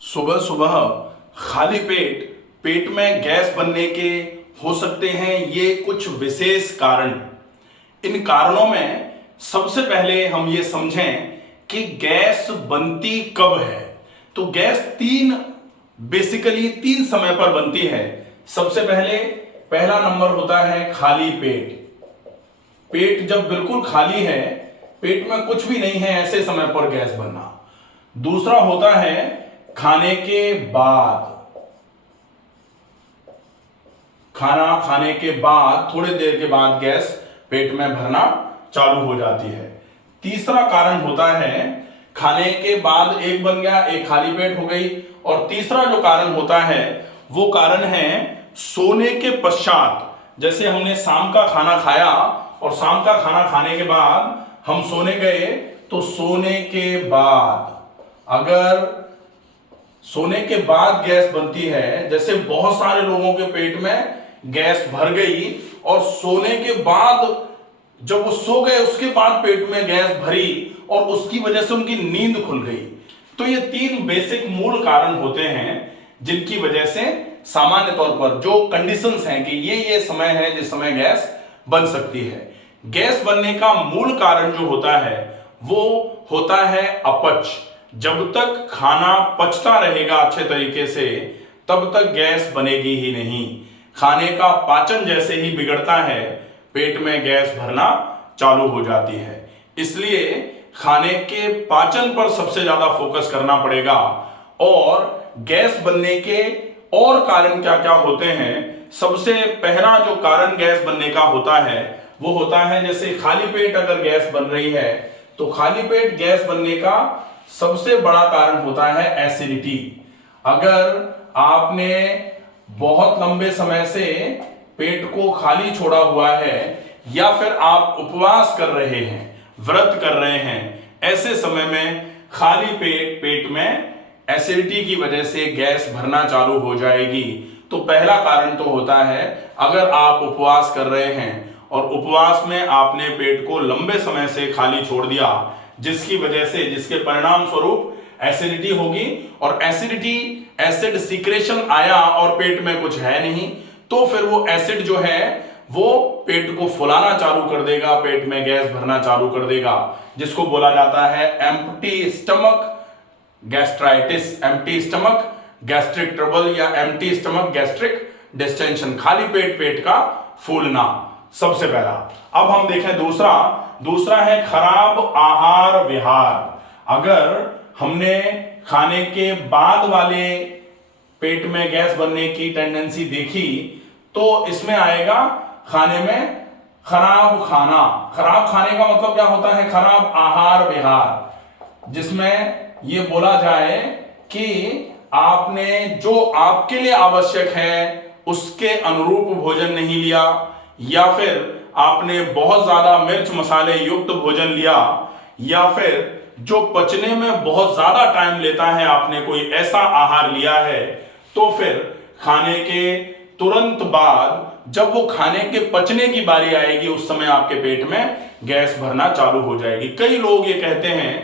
सुबह सुबह खाली पेट पेट में गैस बनने के हो सकते हैं ये कुछ विशेष कारण। इन कारणों में सबसे पहले हम ये समझें कि गैस बनती कब है। तो गैस बेसिकली तीन समय पर बनती है। सबसे पहले पहला नंबर होता है खाली पेट। पेट जब बिल्कुल खाली है, पेट में कुछ भी नहीं है, ऐसे समय पर गैस बनना। दूसरा होता है खाने के बाद, खाना खाने के बाद थोड़ी देर के बाद गैस पेट में भरना चालू हो जाती है। तीसरा कारण होता है खाने के बाद एक बन गया, एक खाली पेट हो गई। और तीसरा जो कारण होता है वो कारण है सोने के पश्चात। जैसे हमने शाम का खाना खाया और शाम का खाना खाने के बाद हम सोने गए, तो सोने के बाद, अगर सोने के बाद गैस बनती है, जैसे बहुत सारे लोगों के पेट में गैस भर गई और सोने के बाद जब वो सो गए उसके बाद पेट में गैस भरी और उसकी वजह से उनकी नींद खुल गई। तो ये तीन बेसिक मूल कारण होते हैं जिनकी वजह से सामान्य तौर पर जो कंडीशंस हैं कि ये समय है जिस समय गैस बन सकती है। गैस बनने का मूल कारण जो होता है वो होता है अपच। जब तक खाना पचता रहेगा अच्छे तरीके से तब तक गैस बनेगी ही नहीं। खाने का पाचन जैसे ही बिगड़ता है पेट में गैस भरना चालू हो जाती है। इसलिए खाने के पाचन पर सबसे ज्यादा फोकस करना पड़ेगा। और गैस बनने के और कारण क्या क्या होते हैं। सबसे पहला जो कारण गैस बनने का होता है वो होता है, जैसे खाली पेट अगर गैस बन रही है तो खाली पेट गैस बनने का सबसे बड़ा कारण होता है एसिडिटी। अगर आपने बहुत लंबे समय से पेट को खाली छोड़ा हुआ है या फिर आप उपवास कर रहे हैं, व्रत कर रहे हैं, ऐसे समय में खाली पेट में एसिडिटी की वजह से गैस भरना चालू हो जाएगी। तो पहला कारण तो होता है, अगर आप उपवास कर रहे हैं और उपवास में आपने पेट को लंबे समय से खाली छोड़ दिया, जिसकी वजह से, जिसके परिणाम स्वरूप एसिडिटी होगी और एसिड सीक्रेशन आया और पेट में कुछ है नहीं, तो फिर वो एसिड जो है वो पेट को फुलाना चालू कर देगा, पेट में गैस भरना चालू कर देगा, जिसको बोला जाता है empty stomach gastritis, empty stomach gastric trouble या एम्प्टी स्टमक गैस्ट्रिक डिस्टेंशन, खाली पेट का फूलना। सबसे पहला। अब हम देखें दूसरा है खराब आहार विहार। अगर हमने खाने के बाद वाले पेट में गैस बनने की टेंडेंसी देखी तो इसमें आएगा खाने में खराब खाना। खराब खाने का मतलब क्या होता है? खराब आहार विहार, जिसमें यह बोला जाए कि आपने जो आपके लिए आवश्यक है उसके अनुरूप भोजन नहीं लिया, या फिर आपने बहुत ज्यादा मिर्च मसाले युक्त भोजन लिया, या फिर जो पचने में बहुत ज्यादा टाइम लेता है आपने कोई ऐसा आहार लिया है, तो फिर खाने के तुरंत बाद जब वो खाने के पचने की बारी आएगी उस समय आपके पेट में गैस भरना चालू हो जाएगी। कई लोग ये कहते हैं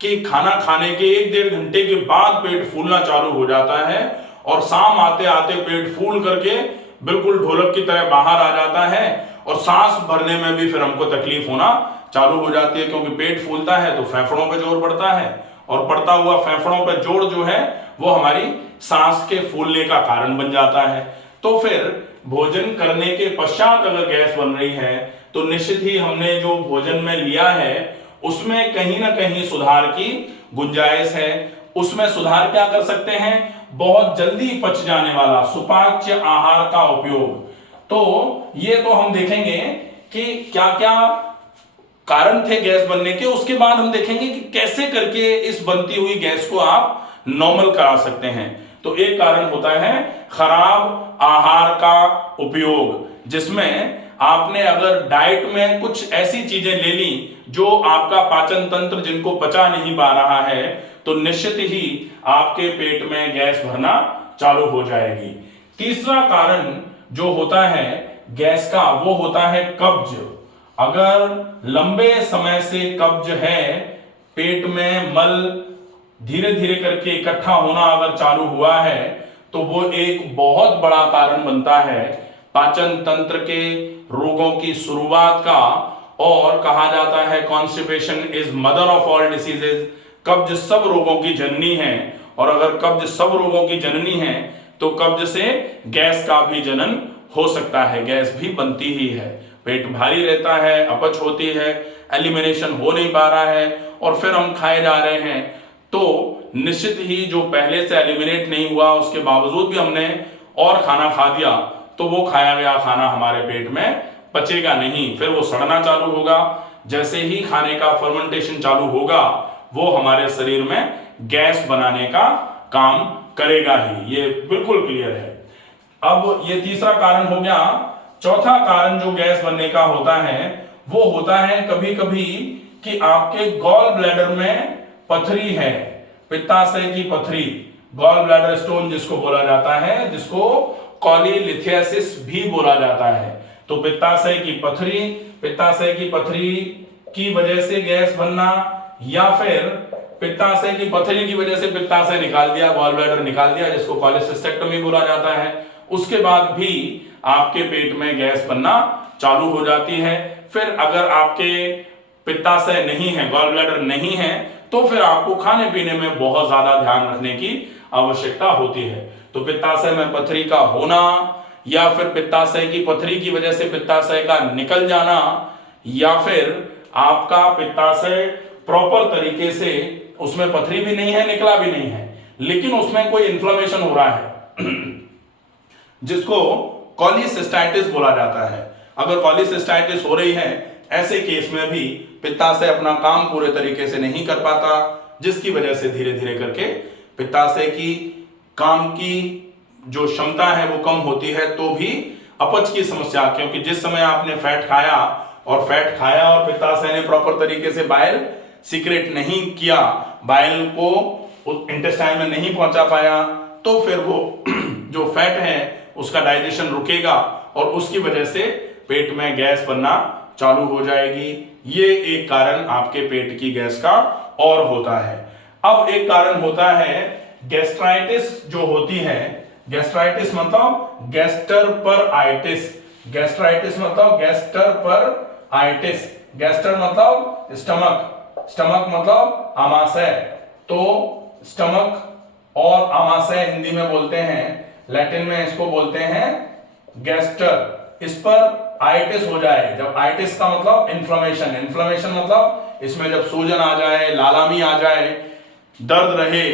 कि खाना खाने के 1-1.5 घंटे के बाद पेट फूलना चालू हो जाता है और शाम आते आते पेट फूल करके बिल्कुल ढोलक की तरह बाहर आ जाता है और सांस भरने में भी फिर हमको तकलीफ होना चालू हो जाती है, क्योंकि पेट फूलता है तो फेफड़ों पे जोर पड़ता है और पड़ता हुआ फेफड़ों पे जोर जो है वो हमारी सांस के फूलने का कारण बन जाता है। तो फिर भोजन करने के पश्चात अगर गैस बन रही है तो निश्चित ही हमने जो भोजन में लिया है उसमें कहीं ना कहीं सुधार की गुंजाइश है। उसमें सुधार क्या कर सकते हैं? बहुत जल्दी पच जाने वाला सुपाच्य आहार का उपयोग। तो ये तो हम देखेंगे कि क्या क्या कारण थे गैस बनने के। उसके बाद हम देखेंगे कि कैसे करके इस बनती हुई गैस को आप नॉर्मल करा सकते हैं। तो एक कारण होता है खराब आहार का उपयोग, जिसमें आपने अगर डाइट में कुछ ऐसी चीजें ले ली जो आपका पाचन तंत्र जिनको पचा नहीं पा रहा है, तो निश्चित ही आपके पेट में गैस भरना चालू हो जाएगी। तीसरा कारण जो होता है गैस का वो होता है कब्ज। अगर लंबे समय से कब्ज है, पेट में मल धीरे धीरे करके इकट्ठा होना अगर चालू हुआ है तो वो एक बहुत बड़ा कारण बनता है पाचन तंत्र के रोगों की शुरुआत का। और कहा जाता है constipation is mother of all diseases, कब्ज सब रोगों की जननी है। और अगर कब्ज सब रोगों की जननी है तो कब्ज से गैस का भी जनन हो सकता है, गैस भी बनती ही है। पेट भारी रहता है, अपच होती है, एलिमिनेशन हो नहीं पा रहा है और फिर हम खाए जा रहे हैं तो निश्चित ही जो पहले से एलिमिनेट नहीं हुआ उसके बावजूद भी हमने और खाना खा दिया तो वो खाया गया खाना हमारे पेट में पचेगा नहीं, फिर वो सड़ना चालू होगा। जैसे ही खाने का फर्मेंटेशन चालू होगा वो हमारे शरीर में गैस बनाने का काम करेगा ही, ये बिल्कुल क्लियर है। अब ये तीसरा कारण हो गया। चौथा कारण जो गैस बनने का होता है वो होता है कभी कभी कि आपके गॉल ब्लैडर में पथरी है, पित्ताशय की पथरी, गॉल ब्लैडर स्टोन जिसको बोला जाता है, जिसको कॉलीलिथियासिस भी बोला जाता है। तो पित्ताशय की पथरी की वजह से गैस बनना, या फिर पित्ताशय की पथरी की वजह से पित्ताशय निकाल दिया, गॉल ब्लैडर निकाल दिया, जिसको कॉलेसिस्टेक्टमी बोला जाता है, उसके बाद भी आपके पेट में गैस बनना चालू हो जाती है। फिर अगर आपके पित्ताशय नहीं है, गॉल ब्लैडर नहीं है, तो फिर आपको खाने पीने में बहुत ज्यादा ध्यान रखने की आवश्यकता होती है। तो पित्ताशय में पथरी का होना या फिर पित्ताशय की पथरी की वजह से पित्ताशय का निकल जाना, या फिर आपका पित्ताशय प्रॉपर तरीके से उसमें पथरी भी नहीं है, निकला भी नहीं है, लेकिन उसमें कोई इन्फ्लेमेशन हो रहा है जिसको कॉलीसिस्टाइटिस बोला जाता है। अगर कॉलीसिस्टाइटिस हो रही है ऐसे केस में भी पित्ताशय अपना काम पूरे तरीके से नहीं कर पाता, जिसकी वजह से धीरे धीरे करके पित्ताशय की काम की जो क्षमता है वो कम होती है। तो भी अपच की समस्या, क्योंकि जिस समय आपने फैट खाया और पित्ताशय ने प्रॉपर तरीके से बाइल सीक्रेट नहीं किया, बाइल को उस इंटेस्टाइन में नहीं पहुंचा पाया, तो फिर वो जो फैट है उसका डाइजेशन रुकेगा और उसकी वजह से पेट में गैस बनना चालू हो जाएगी। ये एक कारण आपके पेट की गैस का और होता है। अब एक कारण होता है गैस्ट्राइटिस जो होती है। गैस्ट्राइटिस मतलब गैस्टरपरआइटिस, गैस्ट्राइटिस मतलब गैस्टरपरआइटिस, गैस्टर मतलब स्टमक, स्टमक मतलब आमाशय। तो स्टमक और आमाशय हिंदी में बोलते हैं, लैटिन में इसको बोलते हैं गैस्टर। इस पर आइटिस हो जाए, जब आइटिस का मतलब इन्फ्लेमेशन, इन्फ्लेमेशन मतलब इसमें जब सूजन आ जाए, लालामी आ जाए, दर्द रहे,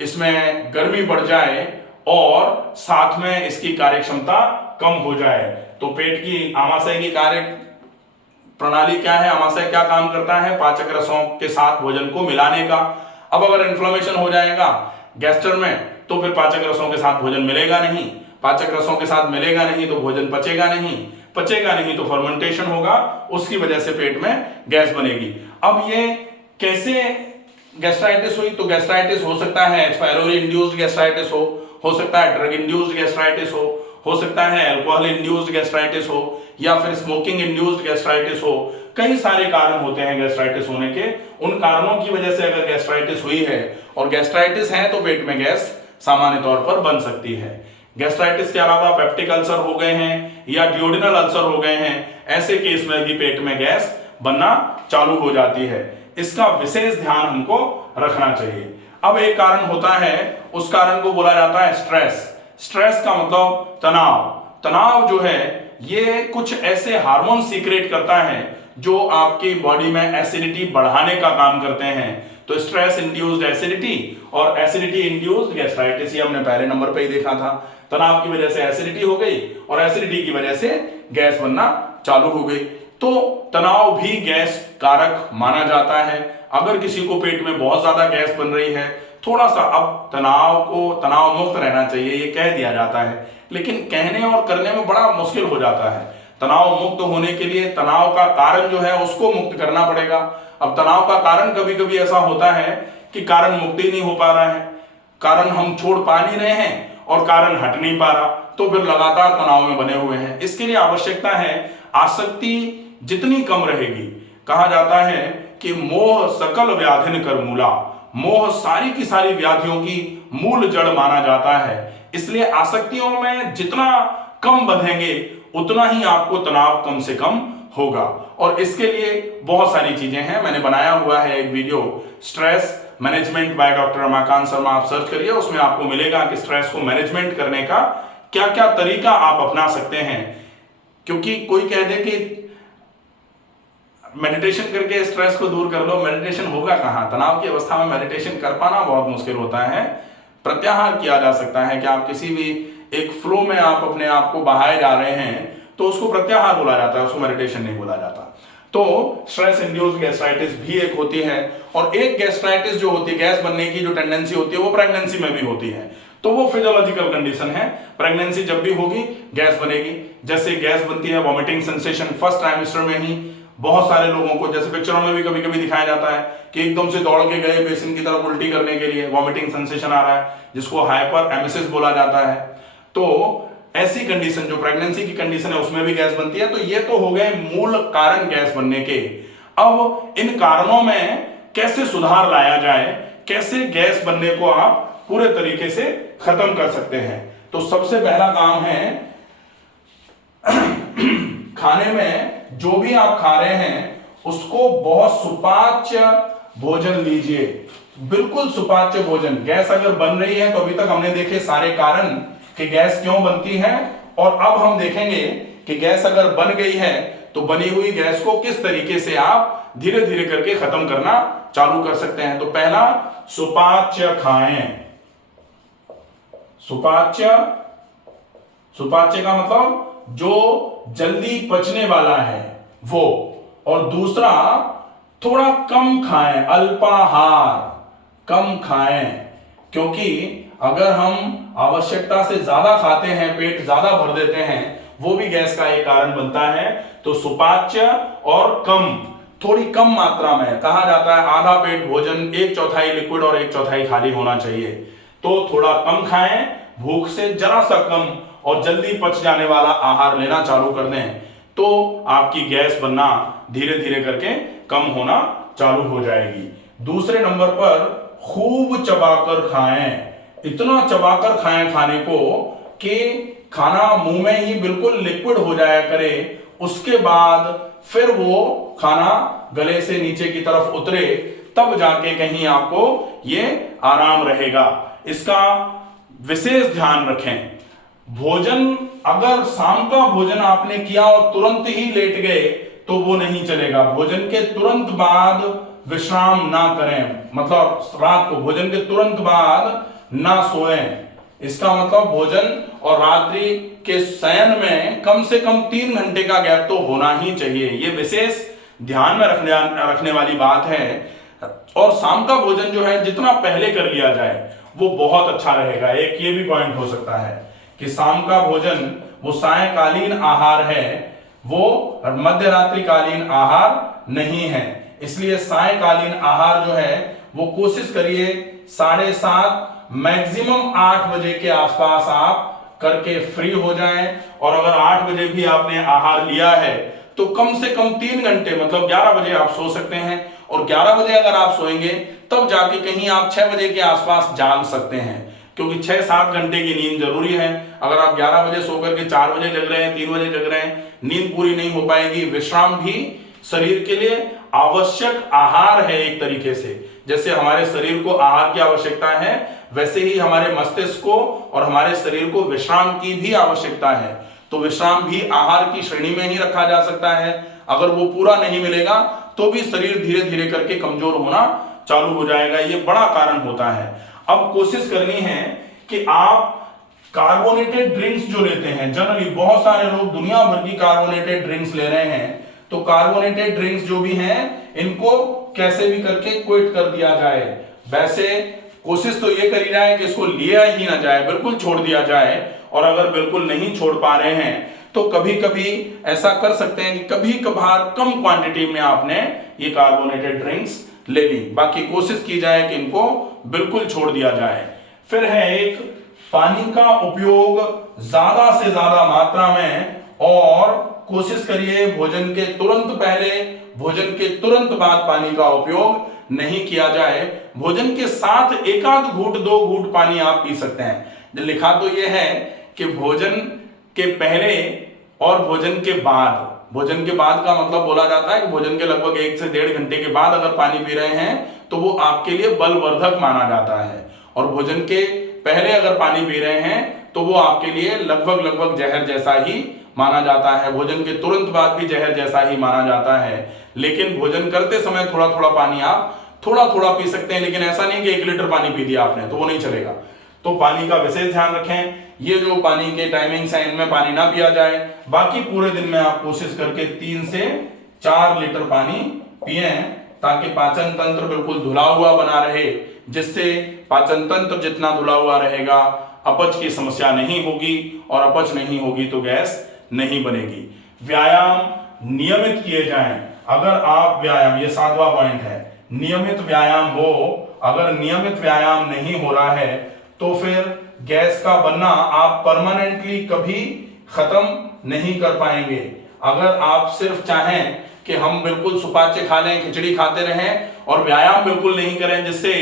इसमें गर्मी बढ़ जाए और साथ में इसकी कार्यक्षमता कम हो जाए, तो पेट की आमाशय की कार्य प्रणाली क्या है, आमाशय क्या काम करता है, पाचक रसों के साथ भोजन को मिलाने का। अब अगर इन्फ्लेमेशन हो जाएगा गैस्टर में तो फिर पाचक रसों के साथ भोजन मिलेगा नहीं, पाचक रसों के साथ मिलेगा नहीं तो भोजन पचेगा नहीं तो फर्मेंटेशन होगा, उसकी वजह से पेट में गैस बनेगी। अब ये कैसे गैस्ट्राइटिस हुई? तो गैस्ट्राइटिस हो सकता है एच पायलोरी इंड्यूस्ड गैस्ट्राइटिस हो सकता है ड्रग इंड्यूस्ड गैस्ट्राइटिस हो सकता है अल्कोहल इंड्यूस्ड गैस्ट्राइटिस हो, या फिर स्मोकिंग इंड्यूस्ड गैस्ट्राइटिस हो। कई सारे कारण होते हैं गैस्ट्राइटिस होने के। उन कारणों की वजह से अगर गैस्ट्राइटिस हुई है और गैस्ट्राइटिस है तो पेट में गैस सामान्य तौर पर बन सकती है। गैस्ट्राइटिस के अलावा पेप्टिक अल्सर हो गए हैं या ड्यूडेनल अल्सर हो गए हैं, ऐसे केस में भी पेट में गैस बनना चालू हो जाती है। इसका विशेष ध्यान हमको रखना चाहिए। अब एक कारण होता है, उस कारण को बोला जाता है स्ट्रेस। स्ट्रेस का मतलब तनाव। तनाव जो है ये कुछ ऐसे हार्मोन सीक्रेट करता है जो आपकी बॉडी में एसिडिटी बढ़ाने का काम करते हैं। तो स्ट्रेस इंड्यूस्ड एसिडिटी और एसिडिटी इंड्यूस्ड गैस्ट्राइटिस, ये हमने पहले नंबर पे ही देखा था। तनाव की वजह से एसिडिटी हो गई और एसिडिटी की वजह से गैस बनना चालू हो गई। तो तनाव भी गैस कारक माना जाता है। अगर किसी को पेट में बहुत ज्यादा गैस बन रही है, थोड़ा सा, अब तनाव मुक्त रहना चाहिए ये कह दिया जाता है, लेकिन कहने और करने में बड़ा मुश्किल हो जाता है। तनाव मुक्त होने के लिए तनाव का कारण जो है उसको मुक्त करना पड़ेगा। अब तनाव का कारण कभी कभी ऐसा होता है कि कारण मुक्त ही नहीं हो पा रहा है, कारण हम छोड़ पा नहीं रहे हैं और कारण हट नहीं पा रहा, तो फिर लगातार तनाव में बने हुए हैं। इसके लिए आवश्यकता है आसक्ति जितनी कम रहेगी, कहा जाता है कि मोह सकल व्याधिन कर मूला, मोह सारी की सारी व्याधियों की मूल जड़ माना जाता है। इसलिए आसक्तियों में जितना कम बंधेंगे उतना ही आपको तनाव कम से कम होगा। और इसके लिए बहुत सारी चीजें हैं, मैंने बनाया हुआ है एक video stress management by doctor Ramakant Sharma, आप सर्च करिए, उसमें आपको मिलेगा कि स्ट्रेस को मैनेजमेंट करने का क्या क्या तरीका आप अपना सकते हैं। क्योंकि कोई कह दे कि मेडिटेशन करके स्ट्रेस को दूर कर लो, मेडिटेशन होगा कहां? तनाव की अवस्था में मेडिटेशन कर पाना बहुत मुश्किल होता है। प्रत्याहार किया जा सकता है कि आप किसी भी एक फ्लो में आप अपने आप को बहाए जा रहे हैं तो उसको प्रत्याहार बोला जाता है, उसको मेडिटेशन नहीं बोला जाता। तो स्ट्रेस इंड्यूस्ड गैस्ट्राइटिस भी एक होती है, और एक गैस्ट्राइटिस जो होती है, गैस बनने की जो टेंडेंसी होती है, वो प्रेगनेंसी में भी होती है। तो वो फिजियोलॉजिकल कंडीशन है, प्रेगनेंसी जब भी होगी गैस बनेगी। जैसे गैस बनती है वॉमिटिंग सेंसेशन फर्स्ट ट्राइमेस्टर में ही बहुत सारे लोगों को, जैसे पिक्चरों में भी कभी कभी दिखाया जाता है कि एकदम से दौड़ के गए बेसिन की तरफ उल्टी करने के लिए, वॉमिटिंग सेंसेशन आ रहा है, जिसको हाइपर एमेसिस बोला जाता है। तो ऐसी कंडीशन जो प्रेगनेंसी की कंडीशन है उसमें भी गैस बनती है। तो ये तो हो गए मूल कारण गैस बनने के। अब इन कारणों में कैसे सुधार लाया जाए, कैसे गैस बनने को आप पूरे तरीके से खत्म कर सकते हैं। तो सबसे पहला काम है खाने में जो भी आप खा रहे हैं उसको बहुत सुपाच्य भोजन लीजिए, बिल्कुल सुपाच्य भोजन। गैस अगर बन रही है तो अभी तक हमने देखे सारे कारण कि गैस क्यों बनती है, और अब हम देखेंगे कि गैस अगर बन गई है तो बनी हुई गैस को किस तरीके से आप धीरे धीरे करके खत्म करना चालू कर सकते हैं। तो पहला, सुपाच्य खाएं। सुपाच्य, सुपाच्य का मतलब जो जल्दी पचने वाला है वो। और दूसरा, थोड़ा कम खाएं, अल्पाहार कम खाएं, क्योंकि अगर हम आवश्यकता से ज्यादा खाते हैं, पेट ज्यादा भर देते हैं, वो भी गैस का एक कारण बनता है। तो सुपाच्य और कम, थोड़ी कम मात्रा में, कहा जाता है आधा पेट भोजन, 1/4 लिक्विड और 1/4 खाली होना चाहिए। तो थोड़ा कम खाएं, भूख से जरा सा कम, और जल्दी पच जाने वाला आहार लेना चालू कर दें, तो आपकी गैस बनना धीरे धीरे करके कम होना चालू हो जाएगी। दूसरे नंबर पर, खूब चबाकर खाएं। इतना चबाकर खाएं खाने को कि खाना मुंह में ही बिल्कुल लिक्विड हो जाया करे, उसके बाद फिर वो खाना गले से नीचे की तरफ उतरे, तब जाके कहीं आपको ये आराम रहेगा। इसका विशेष ध्यान रखें। भोजन, अगर शाम का भोजन आपने किया और तुरंत ही लेट गए तो वो नहीं चलेगा। भोजन के तुरंत बाद विश्राम ना करें, मतलब रात को भोजन के तुरंत बाद ना सोएं। इसका मतलब भोजन और रात्रि के शयन में कम से कम 3 घंटे का गैप तो होना ही चाहिए। ये विशेष ध्यान में रखने वाली बात है। और शाम का भोजन जो है जितना पहले कर लिया जाए वो बहुत अच्छा रहेगा। एक ये भी पॉइंट हो सकता है कि शाम का भोजन वो सायंकालीन आहार है, वो मध्य रात्रि कालीन आहार नहीं है। इसलिए सायंकालीन आहार जो है वो कोशिश करिए 7:30 मैक्सिमम 8 बजे के आसपास आप करके फ्री हो जाएं। और अगर 8 बजे भी आपने आहार लिया है तो कम से कम 3 घंटे, मतलब 11 बजे आप सो सकते हैं। और 11 बजे अगर आप सोएंगे तब जाके कहीं आप 6 बजे के आसपास जाग सकते हैं, क्योंकि 6-7 घंटे की नींद जरूरी है। अगर आप 11 बजे सो करके 4 बजे जग रहे हैं, 3 बजे जग रहे हैं, नींद पूरी नहीं हो पाएगी। विश्राम भी शरीर के लिए आवश्यक आहार है। एक तरीके से जैसे हमारे शरीर को आहार की आवश्यकता है, वैसे ही हमारे मस्तिष्क को और हमारे शरीर को विश्राम की भी आवश्यकता है। तो विश्राम भी आहार की श्रेणी में ही रखा जा सकता है। अगर वो पूरा नहीं मिलेगा तो भी शरीर धीरे धीरे करके कमजोर होना चालू हो जाएगा। ये बड़ा कारण होता है। अब कोशिश करनी है कि आप कार्बोनेटेड ड्रिंक्स जो लेते हैं, जनरली बहुत सारे लोग दुनिया भर की कार्बोनेटेड ड्रिंक्स ले रहे हैं, तो कार्बोनेटेड ड्रिंक्स जो भी हैं इनको कैसे भी करके क्विट कर दिया जाए। वैसे कोशिश तो ये करी जाए कि इसको लिया ही ना जाए, बिल्कुल छोड़ दिया जाए। और अगर बिल्कुल नहीं छोड़ पा रहे हैं तो कभी कभी ऐसा कर सकते हैं कि कभी कभार कम क्वांटिटी में आपने ये कार्बोनेटेड ड्रिंक्स ले ली। बाकी कोशिश की जाए कि इनको बिल्कुल छोड़ दिया जाए। फिर है एक, पानी का उपयोग ज्यादा से ज्यादा मात्रा में, और कोशिश करिए भोजन के तुरंत पहले, भोजन के तुरंत बाद पानी का उपयोग नहीं किया जाए। भोजन के साथ एक आध घूंट 2 घूंट पानी आप पी सकते हैं। लिखा तो यह है कि भोजन के पहले और भोजन के बाद, भोजन के बाद का मतलब बोला जाता है कि भोजन के लगभग 1 से 1.5 घंटे के बाद अगर पानी पी रहे हैं तो वो आपके लिए बलवर्धक माना जाता है, और भोजन के पहले अगर पानी पी रहे हैं तो वो आपके लिए लगभग जहर जैसा ही माना जाता है। भोजन के तुरंत बाद भी जहर जैसा ही माना जाता है। लेकिन भोजन करते समय थोड़ा थोड़ा पानी आप थोड़ा थोड़ा पी सकते हैं, लेकिन ऐसा नहीं कि 1 लीटर पानी पी दिया आपने तो वो नहीं चलेगा। तो पानी का विशेष ध्यान रखें। ये जो पानी के टाइमिंग्स हैं इनमें पानी ना पिया जाए। बाकी पूरे दिन में आप कोशिश करके 3 से 4 लीटर पानी पिए, ताकि पाचन तंत्र बिल्कुल धुला हुआ बना रहे, जिससे पाचन तंत्र जितना धुला हुआ रहेगा अपच की समस्या नहीं होगी, और अपच नहीं होगी तो गैस नहीं बनेगी। व्यायाम नियमित किए जाएं। अगर आप व्यायाम, ये 7वां पॉइंट है, नियमित व्यायाम हो, अगर नियमित व्यायाम नहीं हो रहा है तो फिर गैस का बनना आप परमानेंटली कभी खत्म नहीं कर पाएंगे। अगर आप सिर्फ चाहें कि हम बिल्कुल सुपाच्य खा लें, खिचड़ी खाते रहें और व्यायाम बिल्कुल नहीं करें, जिससे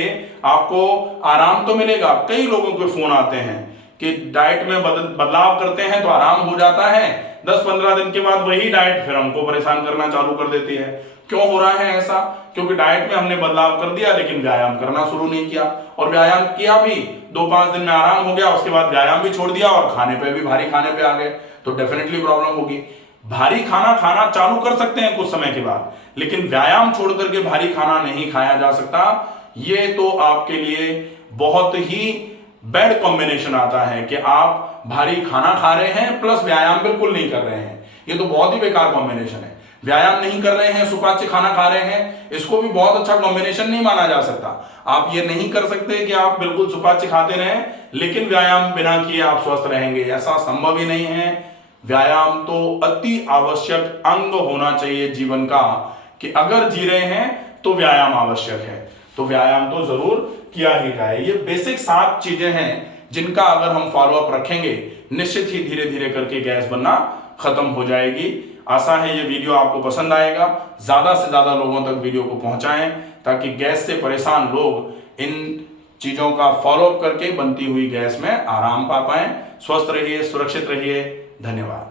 आपको आराम तो मिलेगा। कई लोगों के फोन आते हैं कि डाइट में बदलाव करते हैं तो आराम हो जाता है, 10-15 दिन के बाद वही डाइट फिर हमको परेशान करना चालू कर देती है। क्यों हो रहा है ऐसा? क्योंकि डाइट में हमने बदलाव कर दिया लेकिन व्यायाम करना शुरू नहीं किया, और व्यायाम किया भी 2-5 दिन में आराम हो गया, उसके बाद व्यायाम भी छोड़ दिया और खाने पे भी भारी खाने पे आ गए, तो डेफिनेटली प्रॉब्लम होगी। भारी खाना खाना चालू कर सकते हैं कुछ समय के बाद, लेकिन व्यायाम छोड़ करके भारी खाना नहीं खाया जा सकता। ये तो आपके लिए बहुत ही बैड कॉम्बिनेशन आता है कि आप भारी खाना खा रहे हैं प्लस व्यायाम बिल्कुल नहीं कर रहे हैं। ये तो बहुत ही बेकार कॉम्बिनेशन है। व्यायाम नहीं कर रहे हैं, सुपाच्य खाना खा रहे हैं, इसको भी बहुत अच्छा कॉम्बिनेशन नहीं माना जा सकता। आप ये नहीं कर सकते कि आप बिल्कुल सुपाच्य खाते रहें लेकिन व्यायाम बिना किए आप स्वस्थ रहेंगे, ऐसा संभव ही नहीं है। व्यायाम तो अति आवश्यक अंग होना चाहिए जीवन का, कि अगर जी रहे हैं तो व्यायाम आवश्यक है, तो व्यायाम तो जरूर किया ही जाए। ये बेसिक 7 चीजें हैं जिनका अगर हम फॉलोअप रखेंगे निश्चित ही धीरे धीरे करके गैस बनना खत्म हो जाएगी। आशा है ये वीडियो आपको पसंद आएगा। ज्यादा से ज्यादा लोगों तक वीडियो को पहुंचाएं, ताकि गैस से परेशान लोग इन चीजों का फॉलोअप करके बनती हुई गैस में आराम पा पाएं। स्वस्थ रहिए, सुरक्षित रहिए। धन्यवाद।